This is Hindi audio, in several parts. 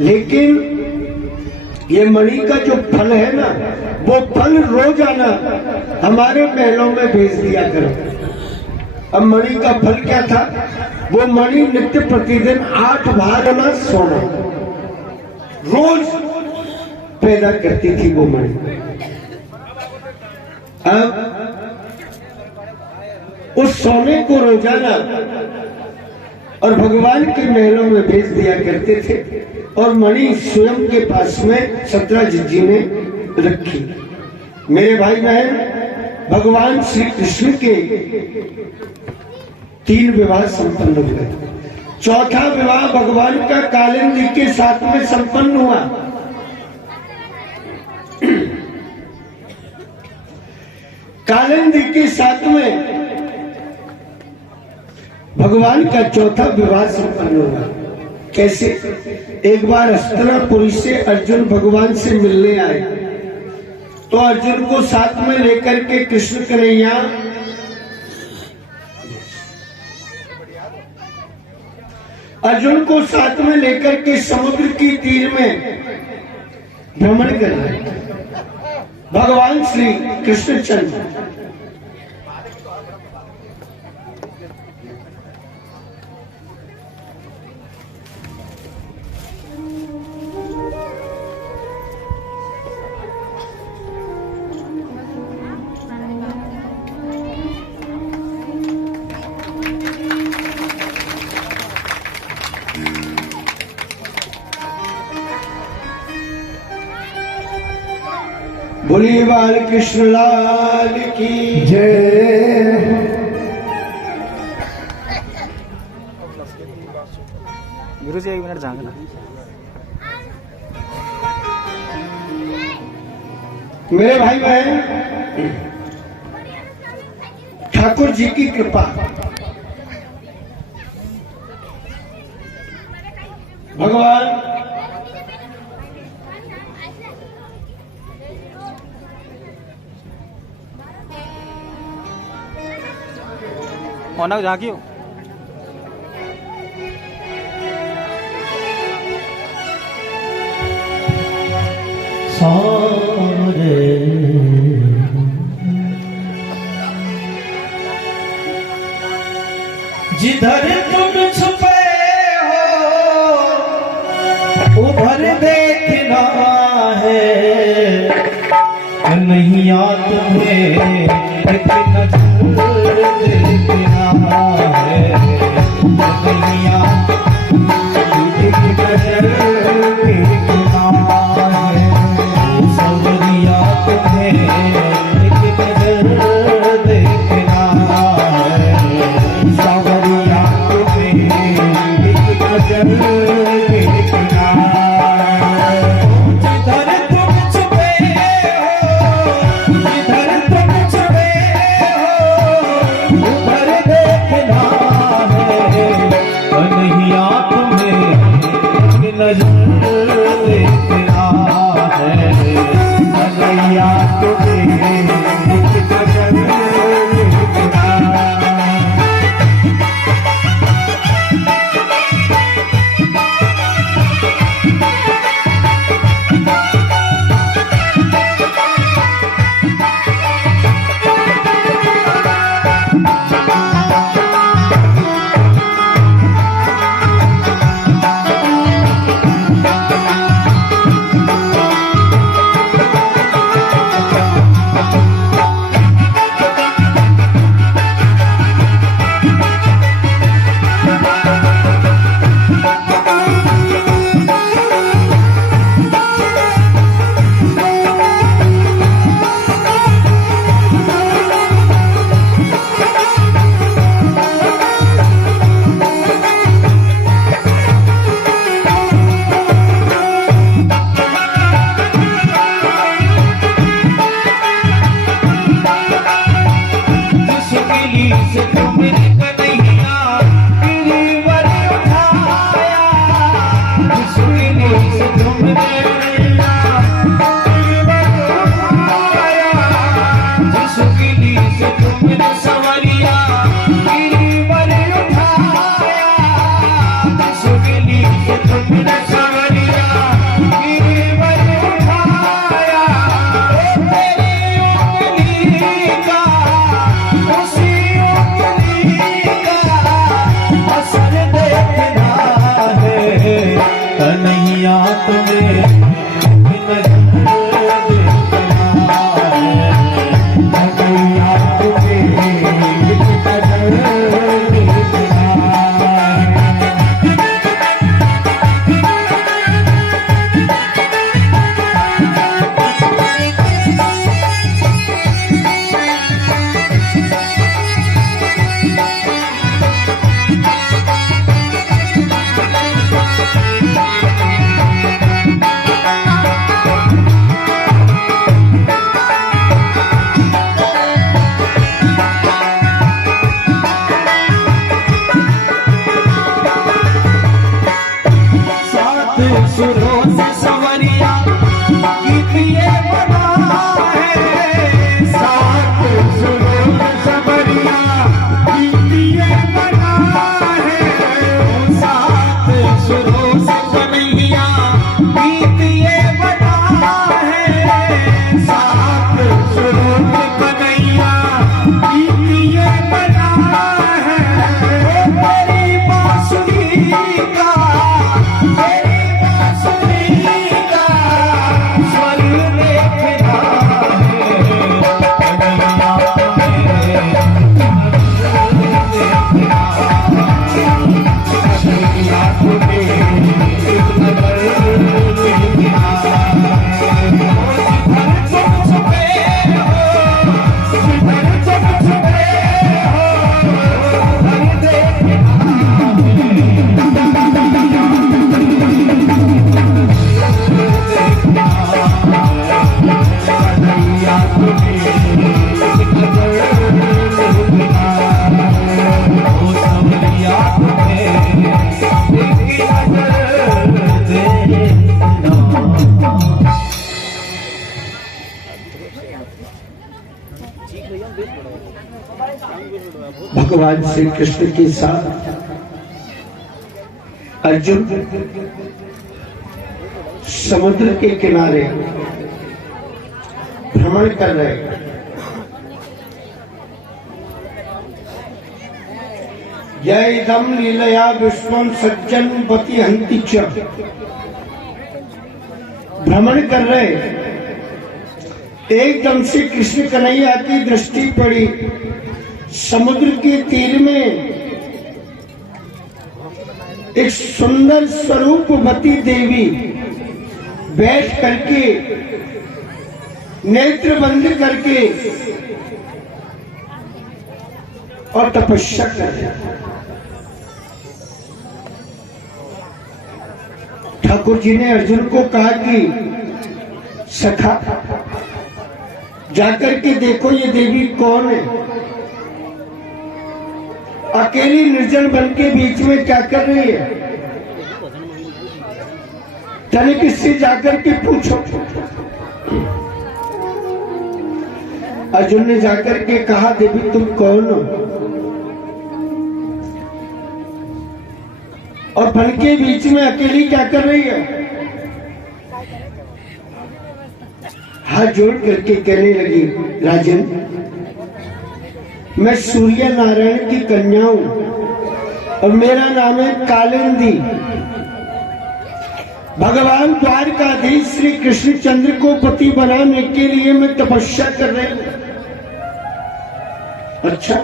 लेकिन ये मणि का जो फल है ना, वो फल रोजाना हमारे महलों में भेज दिया करो। अब मणि का फल क्या था? वो मणि नित्य प्रतिदिन 8 बार ना सोना रोज पैदा करती थी वो मणि। अब उस सोने को रोजाना और भगवान के महलों में भेज दिया करते थे, और मणि स्वयं के पास में सतराजी जी ने रखी। मेरे भाई बहन, भगवान श्री कृष्ण के 3 विवाह संपन्न हुए। चौथा विवाह भगवान का कालिंदी के साथ में संपन्न हुआ। कालिंदी के साथ में भगवान का चौथा विवाह संपन्न हुआ। कैसे? एक बार हस्तिनापुरी से अर्जुन भगवान से मिलने आए, तो अर्जुन को साथ में लेकर के कृष्ण कन्हैया अर्जुन को साथ में लेकर के समुद्र की तीर में भ्रमण कर रहे भगवान श्री कृष्णचंद्र। बोलिए बाल कृष्ण लाल की जय। गुरु जी 1 मिनट जाएंगे ना। मेरे भाई बहन, ठाकुर जी की कृपा, भगवान ओनक झांकी हो। सारे जिधर तुम छुपे हो उधर देखना है, कन्हैया तुम्हें एक नजर देखना है, कन्हैया एक नजर देखना है, सवरिया तुम्हें एक नजर देखना है, सवरिया तुम्हें एक नजर देखना है। जिधर तुम छुपे हो, जिधर तुम छुपे हो उधर देखना है, कन्हैया तुम्हें एक नजर देखना है, कन्हैया तुम्हें एक नजर देखना है। भगवान श्री कृष्ण के साथ अर्जुन समुद्र के किनारे भ्रमण कर रहे हैं। जय इदम लीलया विश्वम सज्जन पति हंति च, भ्रमण कर रहे। एकदम से कृष्ण कन्हैया की दृष्टि पड़ी, समुद्र के तीर में एक सुंदर स्वरूपवती देवी बैठ करके नेत्र बंद करके और तपस्या कर रही। ठाकुर जी ने अर्जुन को कहा कि सखा जाकर के देखो ये देवी कौन है, अकेली निर्जन वन के बीच में क्या कर रही है, तनिक इससे जाकर के पूछो। अर्जुन ने जाकर के कहा देवी तुम कौन हो, और वन के बीच में अकेली क्या कर रही है। हाथ जोड़ करके कहने लगी राजन, मैं सूर्य नारायण की कन्या हूं और मेरा नाम है कालिंदी। भगवान द्वारकाधीश श्री कृष्णचंद्र को पति बनाने के लिए मैं तपस्या कर रही हूं। अच्छा,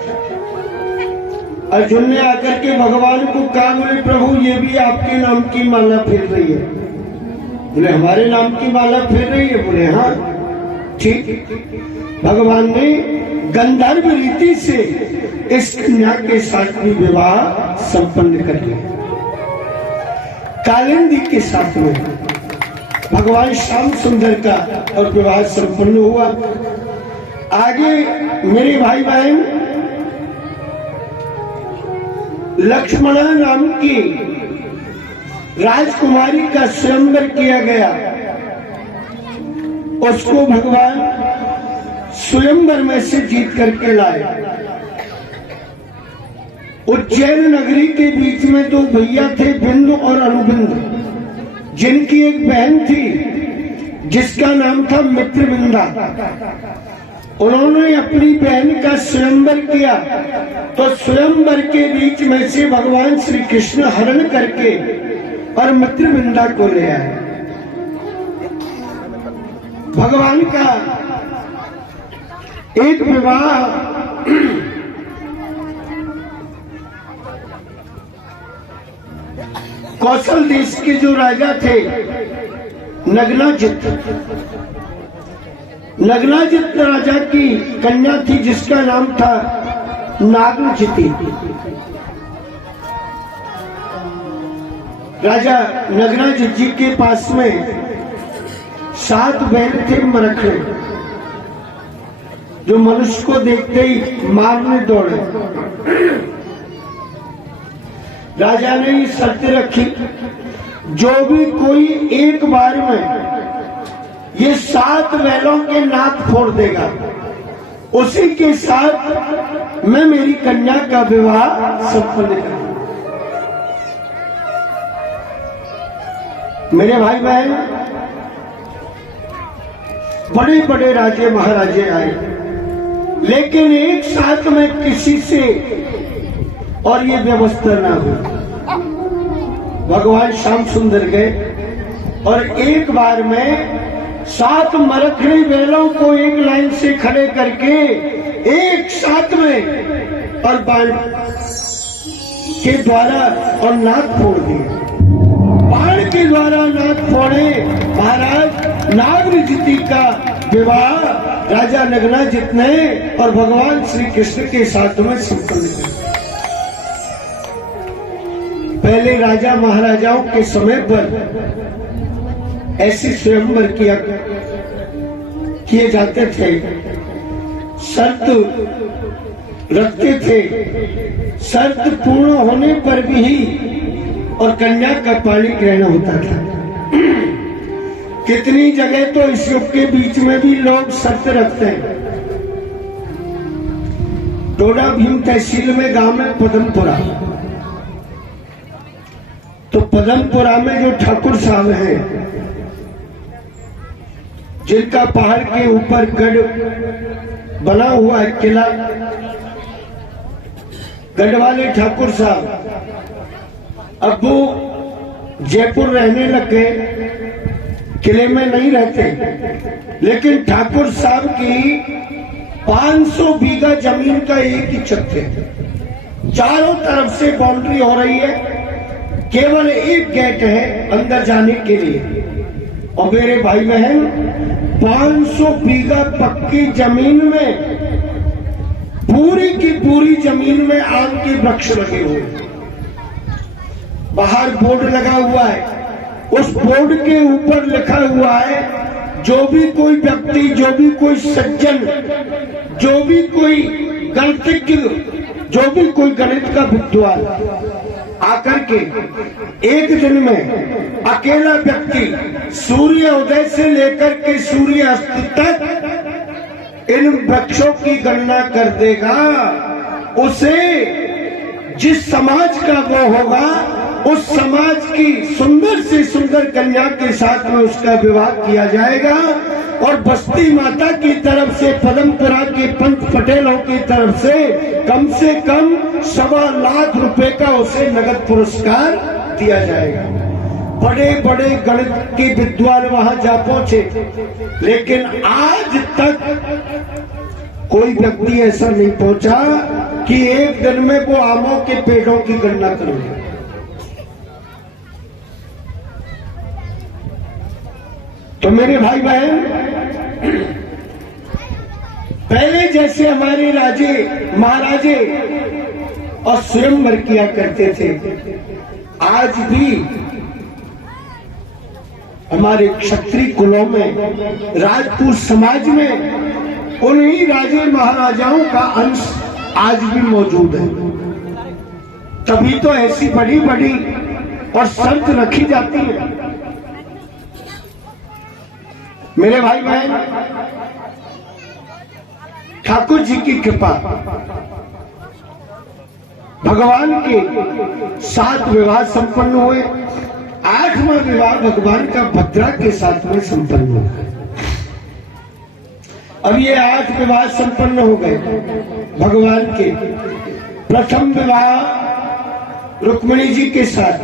अर्जुन ने आकर के भगवान को कहा, बोले प्रभु ये भी आपके नाम की माला फेर रही है। बोले हमारे नाम की माला फेर रही है। बोले हाँ ठीक। भगवान ने गंधर्व रीति से इस कन्या के साथ भी विवाह संपन्न कर लिया। कालिंदी के साथ में भगवान श्याम सुंदर का और विवाह संपन्न हुआ। आगे मेरे भाई बहन लक्ष्मणा नाम की राजकुमारी का स्वयंवर किया गया। उसको भगवान स्वयंवर में से जीत करके लाए। उज्जैन नगरी के बीच में दो भैया थे, बिंदु और अनुबिंद, जिनकी एक बहन थी जिसका नाम था मित्रविंदा। उन्होंने अपनी बहन का स्वयंवर किया, तो स्वयंवर के बीच में से भगवान श्री कृष्ण हरण करके और मित्रविंदा को ले आए। भगवान का एक विवाह कौशल देश के जो राजा थे नग्नाजित राजा की कन्या थी जिसका नाम था नागजिति। राजा नग्नाजित जी के पास में 7 बैल थे मरखड़े, जो मनुष्य को देखते ही मारने दौड़े। राजा ने ये शर्त रखी, जो भी कोई एक बार में ये 7 बैलों के नाक फोड़ देगा, उसी के साथ मैं मेरी कन्या का विवाह संपन्न करूंगा। मेरे भाई बहन, बड़े बड़े राजे महाराजे आए, लेकिन एक साथ में किसी से और ये व्यवस्था ना हो। भगवान श्याम सुंदर गए और एक बार में 7 मरखड़ी बैलों को एक लाइन से खड़े करके एक साथ में और बाण के द्वारा और नाक फोड़ दिए। बाण के द्वारा नाक फोड़े। महाराज नागजिति का विवाह राजा नग्नाजित ने और भगवान श्री कृष्ण के साथ में संपन्न किया। पहले राजा महाराजाओं के समय पर ऐसे स्वयंवर किए जाते थे, शर्त रखते थे। शर्त पूर्ण होने पर भी और कन्या का पाणी ग्रहण होता था। कितनी जगह तो इस युग के बीच में भी लोग शर्त रखते हैं। टोडा भीम तहसील में गांव है पदमपुरा। तो पदमपुरा में जो ठाकुर साहब हैं, जिनका पहाड़ के ऊपर गढ़ बना हुआ है, किला, गढ़ वाले ठाकुर साहब अब वो जयपुर रहने लग गए, किले में नहीं रहते। लेकिन ठाकुर साहब की 500 बीघा जमीन का एक ही छत है, चारों तरफ से बाउंड्री हो रही है, केवल एक गेट है अंदर जाने के लिए। और मेरे भाई बहन 500 बीघा पक्की जमीन में, पूरी की पूरी जमीन में आम के वृक्ष लगे हुए, बाहर बोर्ड लगा हुआ है, उस बोर्ड के ऊपर लिखा हुआ है जो भी कोई व्यक्ति, जो भी कोई सज्जन, जो भी कोई गणितज्ञ, जो भी कोई गणित का विद्वान आकर के एक दिन में अकेला व्यक्ति सूर्य उदय से लेकर के सूर्य अस्त तक इन वृक्षों की गणना कर देगा, उसे जिस समाज का वो होगा, उस समाज की सुंदर से सुंदर कन्या के साथ में उसका विवाह किया जाएगा। और बस्ती माता की तरफ से, पदमपुरा के पंत पटेलों की तरफ से कम 1.25 लाख रुपए का उसे नगद पुरस्कार दिया जाएगा। बड़े बड़े गणित के विद्वान वहां जा पहुंचे, लेकिन आज तक कोई व्यक्ति ऐसा नहीं पहुंचा कि एक दिन में वो आमों के पेड़ों की गणना करें। तो मेरे भाई बहन, पहले जैसे हमारे राजे महाराजे और स्वयंवर किया करते थे, आज भी हमारे क्षत्रिय कुलों में, राजपूत समाज में उन्हीं राजे महाराजाओं का अंश आज भी मौजूद है। तभी तो ऐसी बड़ी बड़ी और शर्त रखी जाती है। मेरे भाई बहन, ठाकुर जी की कृपा, भगवान के 7 विवाह संपन्न हुए। 8वां विवाह भगवान का भद्रा के साथ में संपन्न हुआ। अब ये 8 विवाह संपन्न हो गए भगवान के। प्रथम विवाह रुक्मिणी जी के साथ,